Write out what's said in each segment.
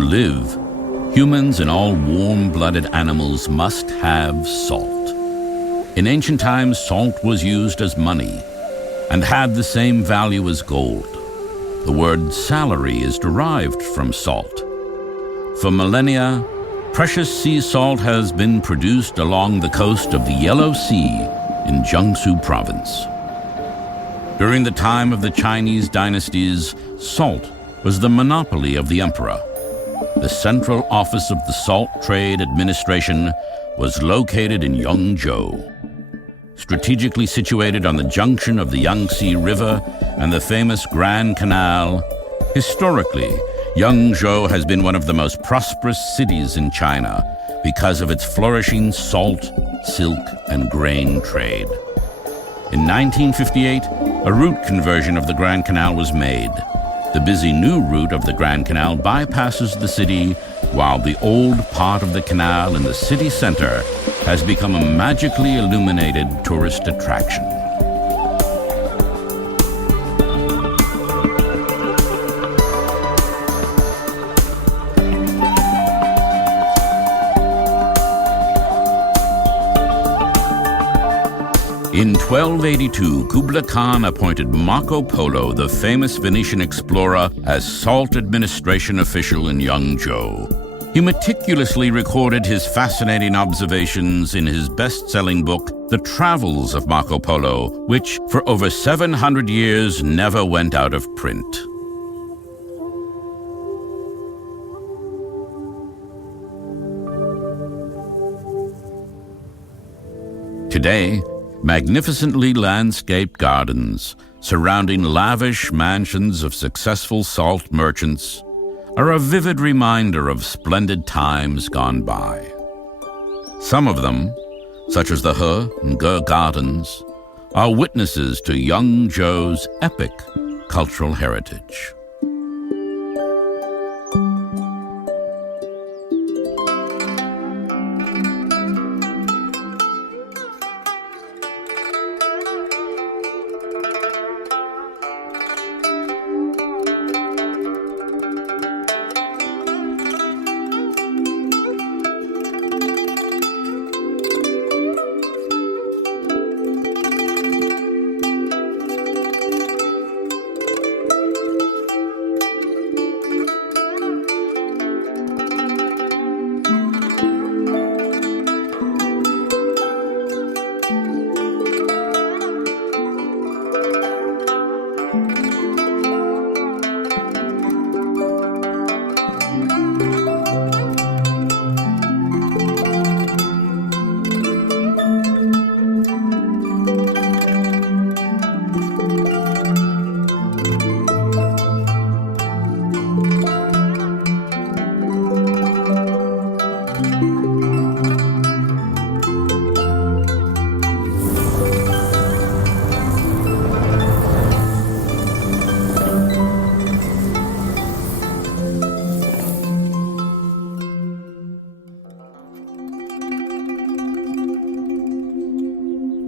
live, humans and all warm-blooded animals must have salt. In ancient times, salt was used as money and had the same value as gold. The word salary is derived from salt. For millennia, precious sea salt has been produced along the coast of the Yellow Sea in Jiangzhou province. During the time of the Chinese dynasties, salt was the monopoly of the emperor. The central office of the Salt Trade Administration was located in Yangzhou. Strategically situated on the junction of the Yangtze River and the famous Grand Canal, historically, Yangzhou has been one of the most prosperous cities in China because of its flourishing salt, silk, and grain trade. In 1958, a route conversion of the Grand Canal was made. The busy new route of the Grand Canal bypasses the city, while the old part of the canal in the city center has become a magically illuminated tourist attraction. In 1282, Kublai Khan appointed Marco Polo, the famous Venetian explorer, as salt administration official in Yangzhou. He meticulously recorded his fascinating observations in his best-selling book, The Travels of Marco Polo, which, for over 700 years, never went out of print. Today, magnificently landscaped gardens surrounding lavish mansions of successful salt merchants are a vivid reminder of splendid times gone by. Some of them, such as the He and Ge Gardens, are witnesses to Yangzhou's epic cultural heritage.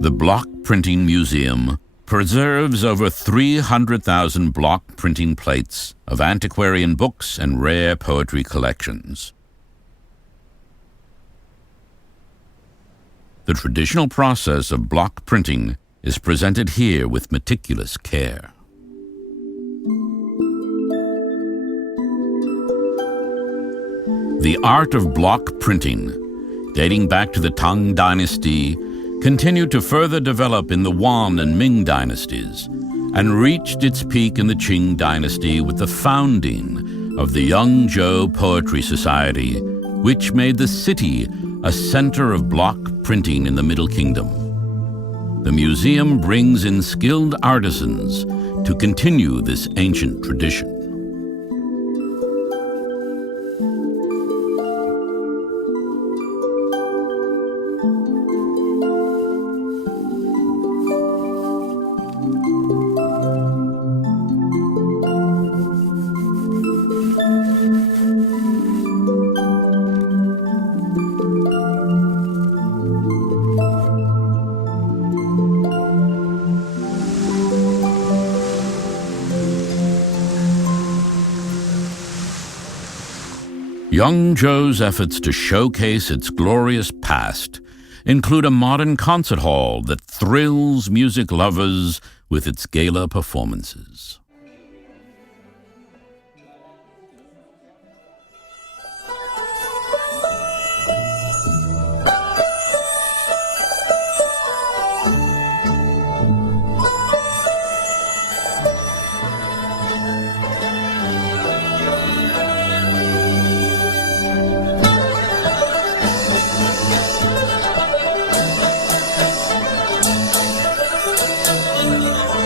The Block Printing Museum preserves over 300,000 block printing plates of antiquarian books and rare poetry collections. The traditional process of block printing is presented here with meticulous care. The art of block printing, dating back to the Tang Dynasty, continued to further develop in the Yuan and Ming dynasties and reached its peak in the Qing dynasty with the founding of the Yangzhou Poetry Society, which made the city a center of block printing in the Middle Kingdom. The museum brings in skilled artisans to continue this ancient tradition. Yangzhou's efforts to showcase its glorious past include a modern concert hall that thrills music lovers with its gala performances.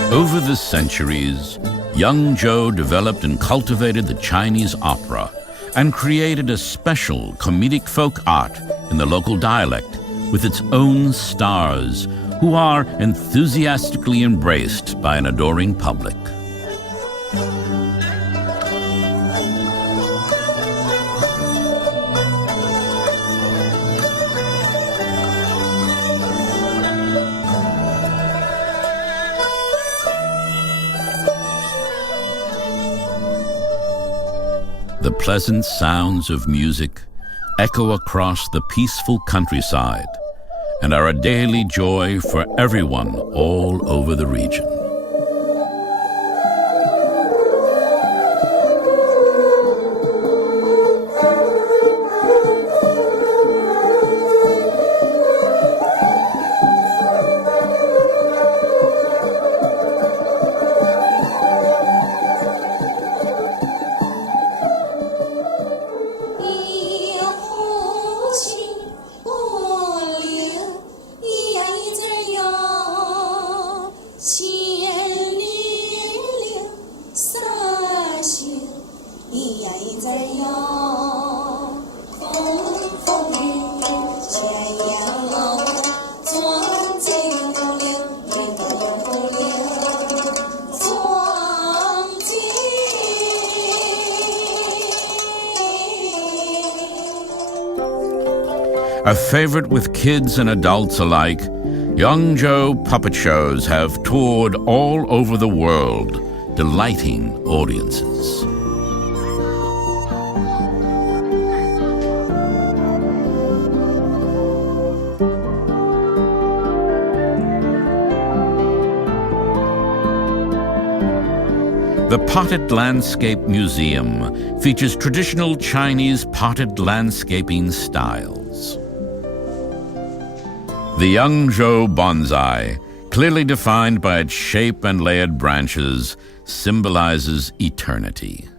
Over the centuries, Yangzhou developed and cultivated the Chinese opera and created a special comedic folk art in the local dialect with its own stars, who are enthusiastically embraced by an adoring public. The pleasant sounds of music echo across the peaceful countryside and are a daily joy for everyone all over the region. A favorite with kids and adults alike, Yangzhou puppet shows have toured all over the world, delighting audiences. The Potted Landscape Museum features traditional Chinese potted landscaping styles. The Yangzhou bonsai, clearly defined by its shape and layered branches, symbolizes eternity.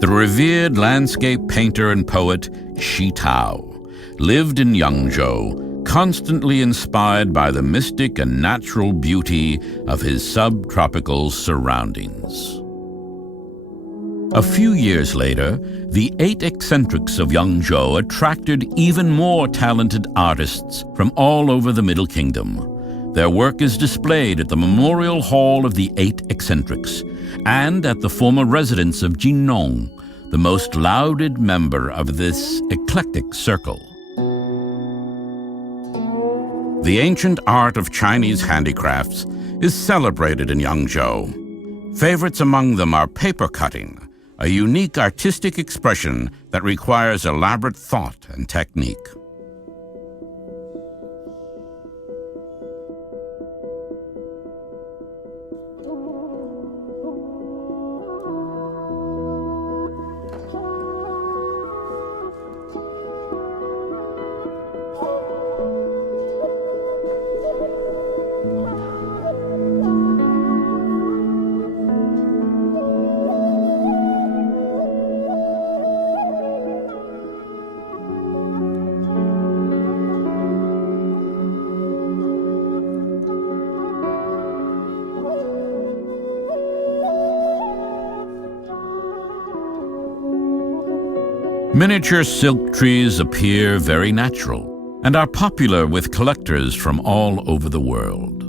The revered landscape painter and poet Shi Tao lived in Yangzhou, constantly inspired by the mystic and natural beauty of his subtropical surroundings. A few years later, the 8 eccentrics of Yangzhou attracted even more talented artists from all over the Middle Kingdom. Their work is displayed at the Memorial Hall of the 8 eccentrics and at the former residence of Jinnong, the most lauded member of this eclectic circle. The ancient art of Chinese handicrafts is celebrated in Yangzhou. Favorites among them are paper cutting, a unique artistic expression that requires elaborate thought and technique. Miniature silk trees appear very natural and are popular with collectors from all over the world.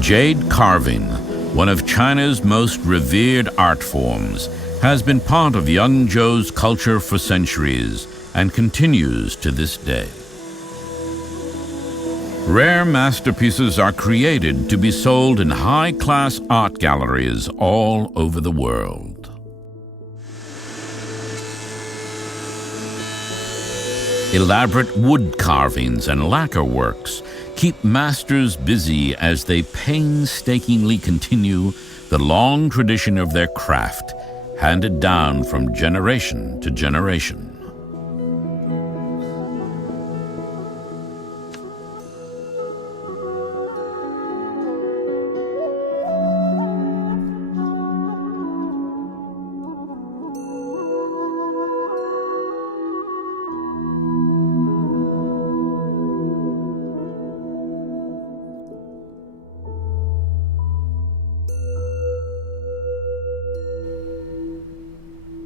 Jade carving, one of China's most revered art forms, has been part of Yangzhou's culture for centuries and continues to this day. Rare masterpieces are created to be sold in high-class art galleries all over the world. Elaborate wood carvings and lacquer works keep masters busy as they painstakingly continue the long tradition of their craft, handed down from generation to generation.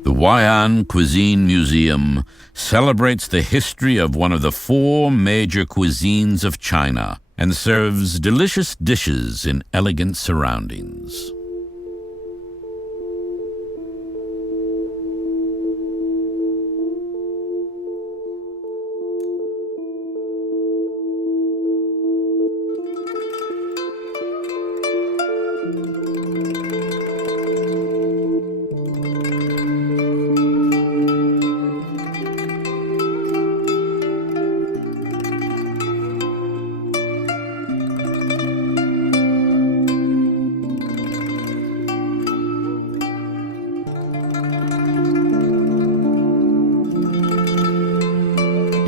The Huayan Cuisine Museum celebrates the history of one of the 4 major cuisines of China and serves delicious dishes in elegant surroundings.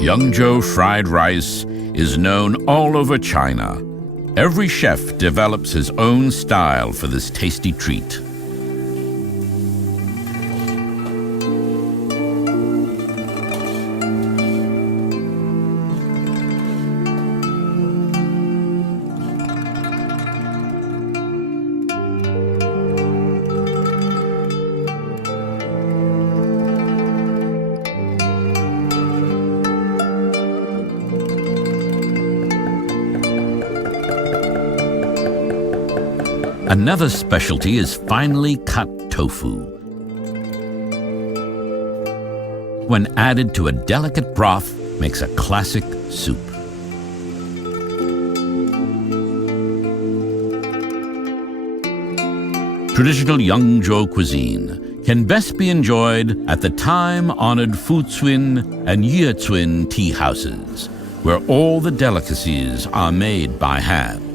Yangzhou fried rice is known all over China. Every chef develops his own style for this tasty treat. Another specialty is finely cut tofu. When added to a delicate broth, makes a classic soup. Traditional Yangzhou cuisine can best be enjoyed at the time-honored Fucun and Yecun tea houses, where all the delicacies are made by hand.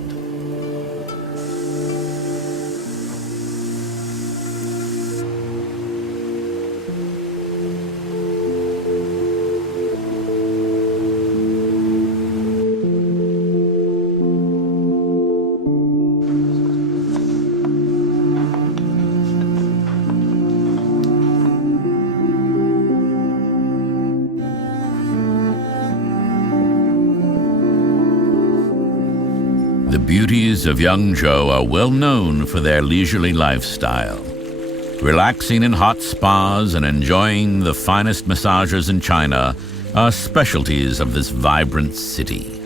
The beauties of Yangzhou are well known for their leisurely lifestyle. Relaxing in hot spas and enjoying the finest massages in China are specialties of this vibrant city.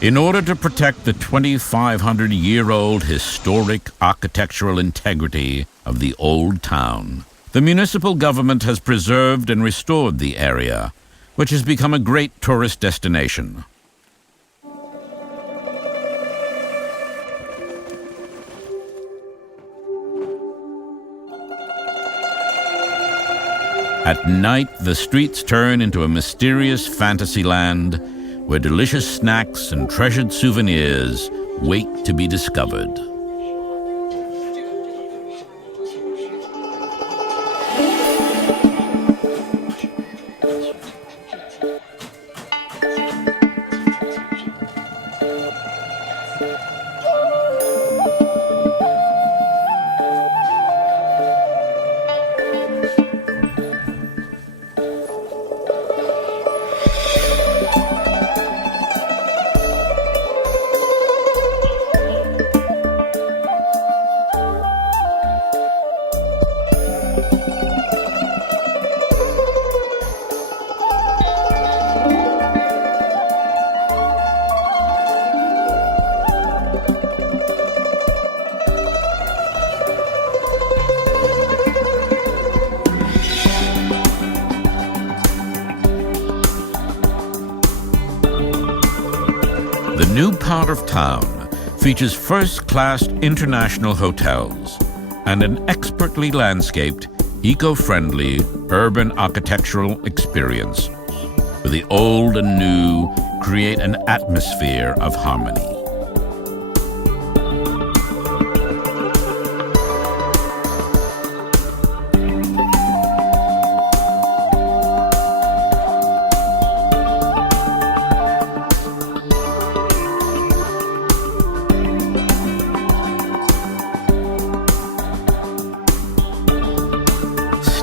In order to protect the 2,500-year-old historic architectural integrity of the old town, the municipal government has preserved and restored the area, which has become a great tourist destination. At night, the streets turn into a mysterious fantasy land where delicious snacks and treasured souvenirs wait to be discovered. new part of town features first-class international hotels and an expertly landscaped, eco-friendly urban architectural experience where the old and new create an atmosphere of harmony.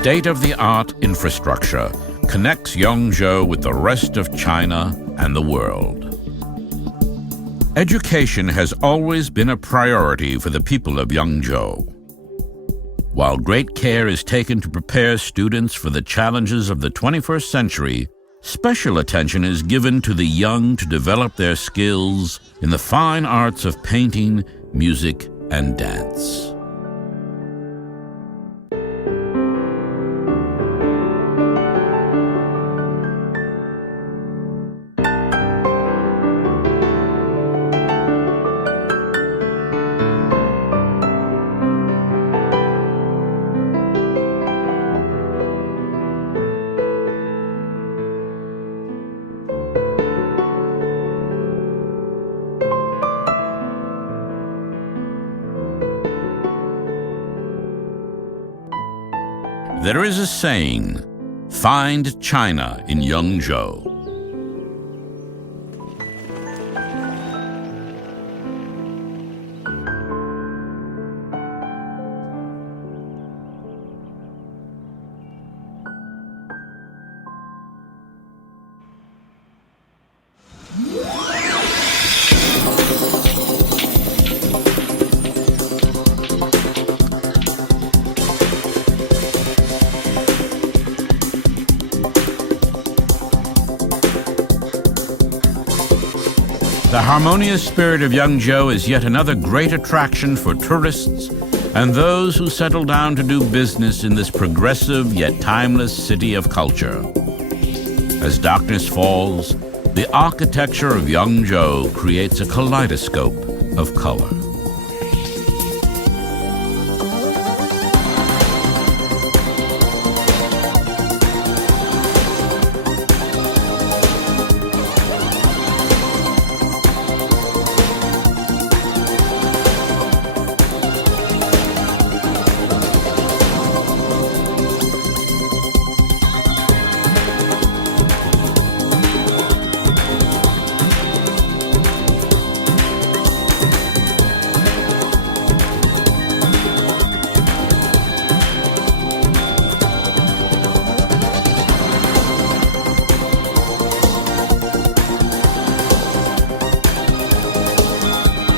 State-of-the-art infrastructure connects Yangzhou with the rest of China and the world. Education has always been a priority for the people of Yangzhou. While great care is taken to prepare students for the challenges of the 21st century, special attention is given to the young to develop their skills in the fine arts of painting, music, and dance. There is a saying, "Find China in Yangzhou." The harmonious spirit of Yangzhou is yet another great attraction for tourists and those who settle down to do business in this progressive yet timeless city of culture. As darkness falls, the architecture of Yangzhou creates a kaleidoscope of color.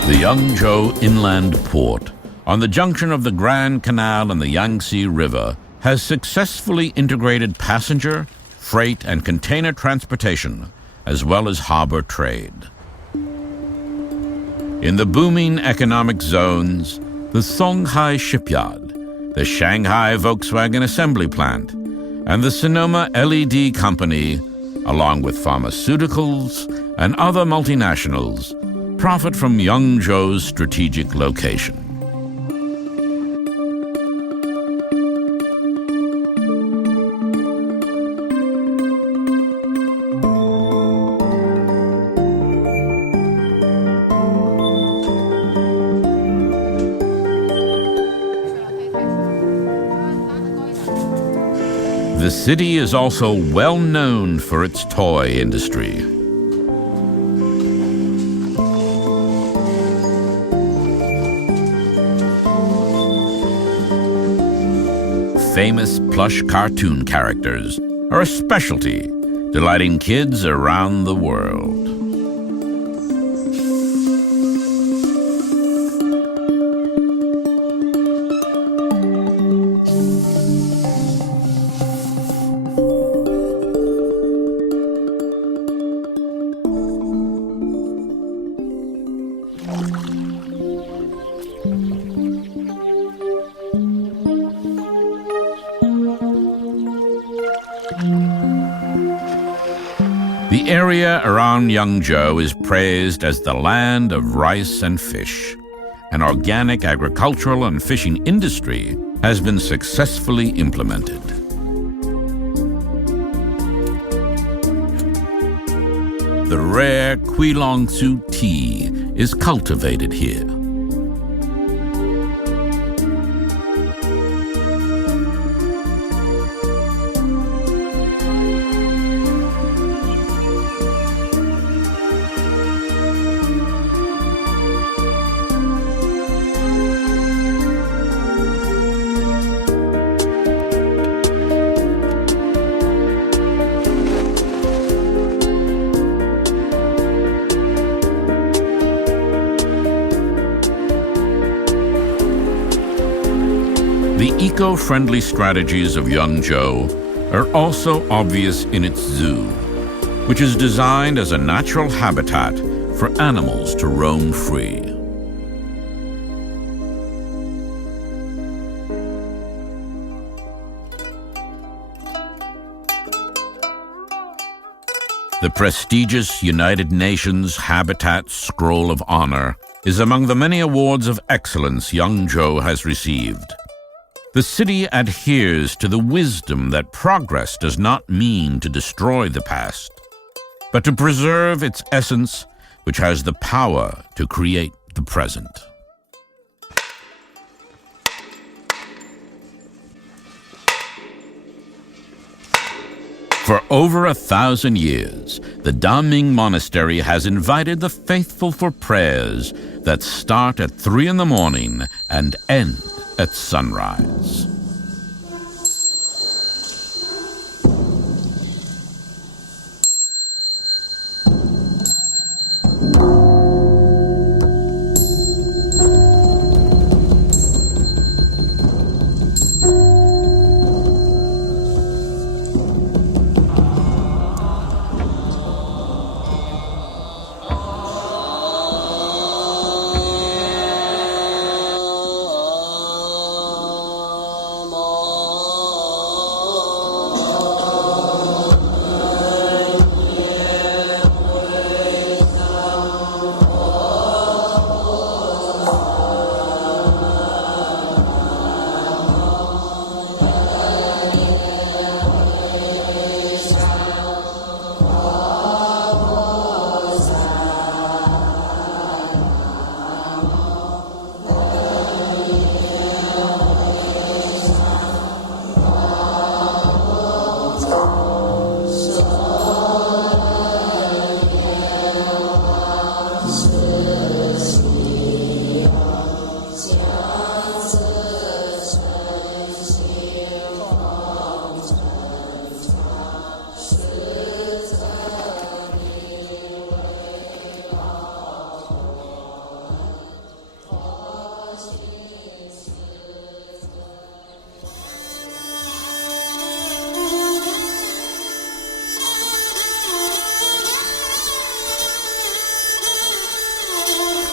The Yangzhou Inland Port, on the junction of the Grand Canal and the Yangtze River, has successfully integrated passenger, freight, and container transportation, as well as harbor trade. In the booming economic zones, the Songhai Shipyard, the Shanghai Volkswagen Assembly Plant, and the Sonoma LED Company, along with pharmaceuticals and other multinationals, profit from Yangzhou's strategic location. The city is also well known for its toy industry. Famous plush cartoon characters are a specialty, delighting kids around the world. The area around Yangzhou is praised as the land of rice and fish. An organic agricultural and fishing industry has been successfully implemented. The rare Qilongsu tea is cultivated here. The eco-friendly strategies of Yangzhou are also obvious in its zoo, which is designed as a natural habitat for animals to roam free. The prestigious United Nations Habitat Scroll of Honor is among the many awards of excellence Yangzhou has received. The city adheres to the wisdom that progress does not mean to destroy the past, but to preserve its essence, which has the power to create the present. For over 1,000 years, the Daming Monastery has invited the faithful for prayers that start at 3 in the morning and end at sunrise.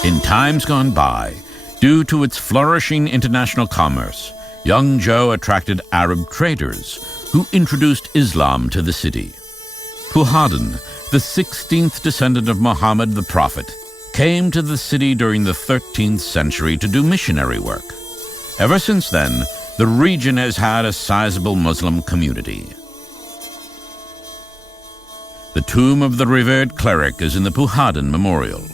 In times gone by, due to its flourishing international commerce, Yangzhou attracted Arab traders who introduced Islam to the city. Puhadan, the 16th descendant of Muhammad the Prophet, came to the city during the 13th century to do missionary work. Ever since then, the region has had a sizable Muslim community. The tomb of the revered cleric is in the Puhadan Memorial.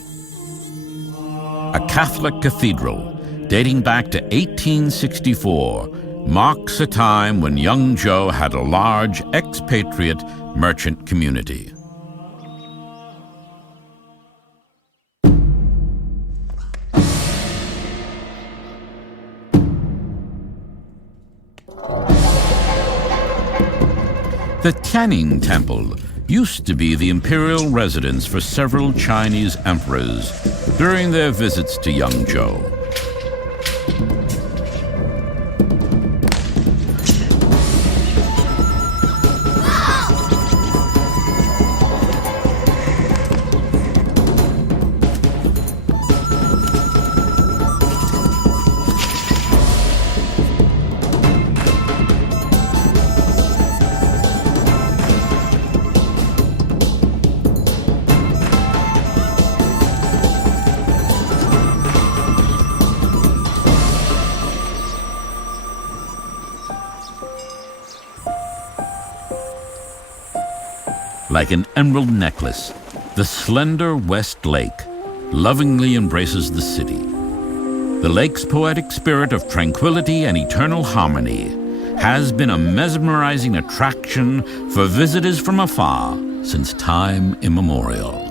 A Catholic cathedral dating back to 1864 marks a time when Yangzhou had a large expatriate merchant community. The Tianning Temple used to be the imperial residence for several Chinese emperors during their visits to Yangzhou. Like an emerald necklace, the slender West Lake lovingly embraces the city. The lake's poetic spirit of tranquility and eternal harmony has been a mesmerizing attraction for visitors from afar since time immemorial.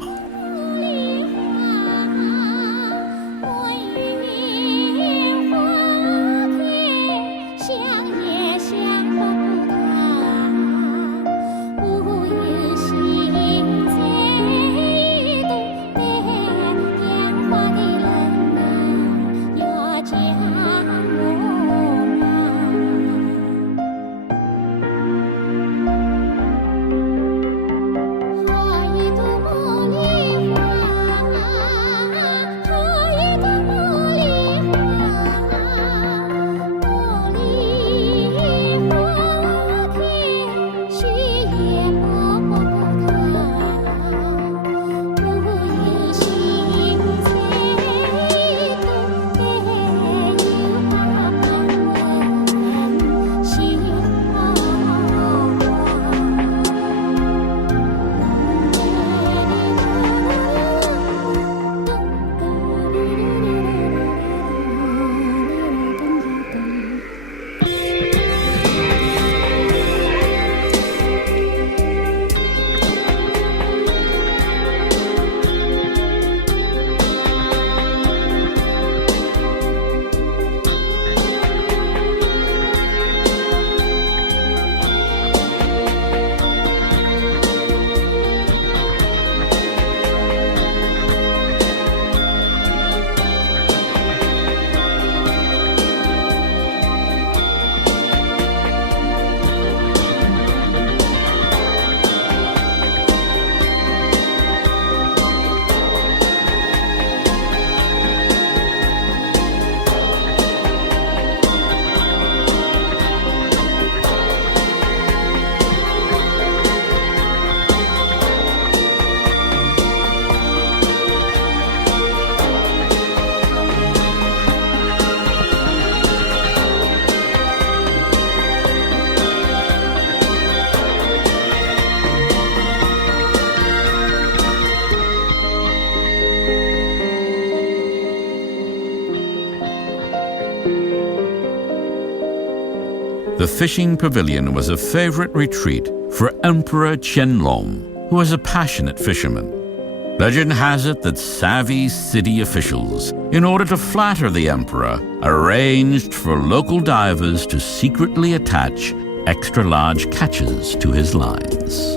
The fishing pavilion was a favorite retreat for Emperor Qianlong, who was a passionate fisherman. Legend has it that savvy city officials, in order to flatter the emperor, arranged for local divers to secretly attach extra-large catches to his lines.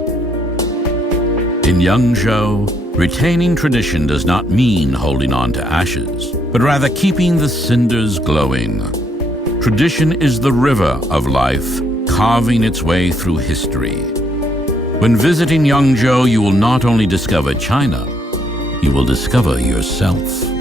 In Yangzhou, retaining tradition does not mean holding on to ashes, but rather keeping the cinders glowing. Tradition is the river of life, carving its way through history. When visiting Yangzhou, you will not only discover China, you will discover yourself.